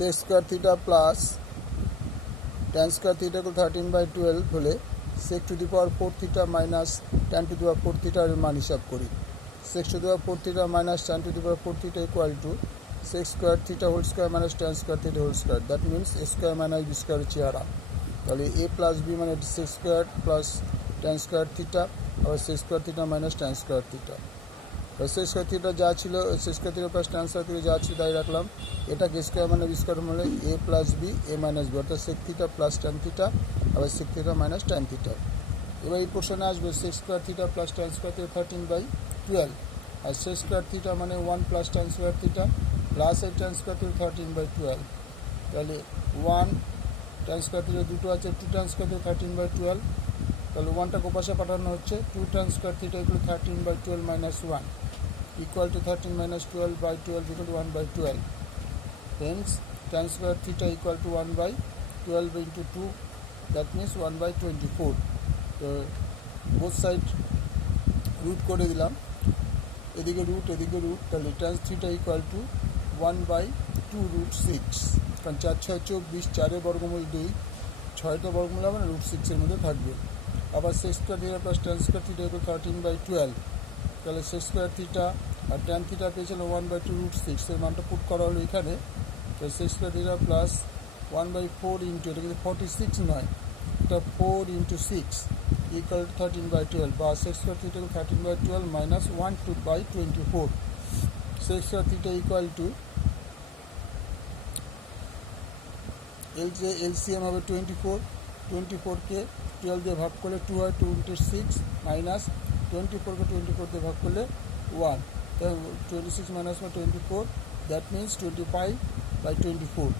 sec square theta plus tan square theta equal 13/12 হলে sec to the power 4 theta minus tan to the power 4 theta এর মান হিসাব করি। sec to the power 4 theta minus tan to the power 4 theta equal to sec square theta whole square minus tan square theta whole square, that means a square minus b square চেহারা। তাহলে a plus b মানে sec square plus tan square theta আর sec square theta minus tan square theta। sec square theta যা ছিল sec square theta plus tan square theta যা ছিল তাই রাখলাম। এটাকে স্কয়ার মানে b স্কয়ার মানে a plus b a minus b, অর্থাৎ sec theta plus tan theta আর sec theta minus tan theta। এবার এই পোর্শনে আসবে sec square theta plus tan square theta 13/12 আর sec square theta মানে 1 plus tan square theta plus এই tan square theta 13/12। তাহলে 1 tan square theta দুটো আছে, 2 tan square theta 13/12, তাহলে 1টাকে ওপাশে পাঠানো হচ্ছে, 2 tan square theta equal 13/12 minus 1 equal to 13 minus 12/12 equal to 1/12, hence tan square theta equal to 1/12 into 2, that means 1/24। তো both side root করে দিলাম, এদিকে রুট এদিকে রুট, তাহলে tan theta equal to 1/2 root 6, কারণ 4 6 24, 4 বর্গমূল 2, 6টা বর্গমূল হবে না, root 6 এর মধ্যে থাকবে। আবার sec square theta plus tan square theta equal 13/12, তাহলে sec square theta আর tan theta পেয়েছিল 1/2 root 6, এর মানটা পুট করা হলো এখানে। তো sec square theta plus 1/4 into, এটা কিন্তু 46 নয়, এটা 4 into 6 equal to 13/12, বা sec square theta equal 13/12 minus 1/24, sec square theta equal to LCM হবে 24, 24কে 12 দিয়ে ভাগ করলে 2 হয়, 2 into 6 মাইনাস 24কে 24 দিয়ে ভাগ করলে 1, তাই 26 minus 24, that means 25/24,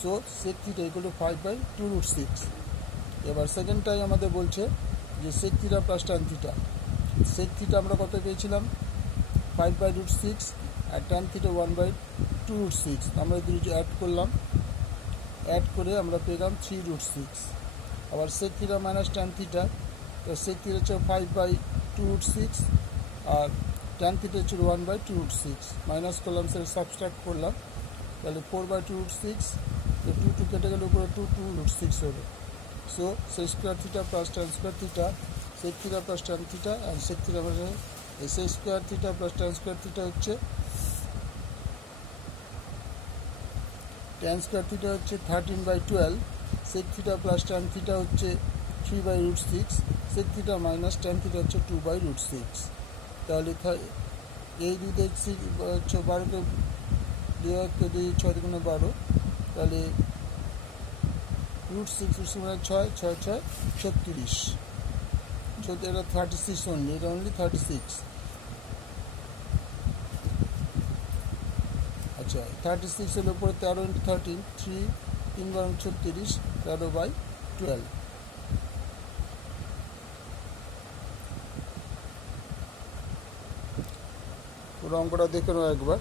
so sec theta equal to 5/2 root 6। এবার সেকেন্ডটাই আমাদের বলছে যে sec theta plus tan theta, sec theta আমরা কত পেয়েছিলাম 5/root 6 আর tan theta 1/2 root 6, আমরা এই দুটো অ্যাড করলাম, অ্যাড করে আমরা পেলাম 3 root 6। আবার sec theta minus tan theta, তো sec theta হচ্ছে 5/2 root 6 আর tan theta হচ্ছে 1/2 root 6, মাইনাস করলাম, সেটা সাবস্ট্রাক্ট করলাম, তাহলে 4/2 root 6, তো 2 কেটে গেলে উপরে 2 root 6 হলো। So sec square theta plus tan square theta, sec theta plus tan theta and sec theta মানে sec square theta plus tan square theta হচ্ছে tan square theta হচ্ছে 13/12, sec theta plus tan theta হচ্ছে 3/root 6, sec theta minus tan theta হচ্ছে 2/root 6। তাহলে এই দুটো 12কে দেওয়া 6 দুগুণে 12, তাহলে root 6 মানে 6 6 6 36, এটা 36 অনলি, এটা অনলি 36। আচ্ছা 36 এর উপরে 13 into 13, 3 বারং 36, 13/12। পুরো অঙ্কটা দেখে নাও একবার।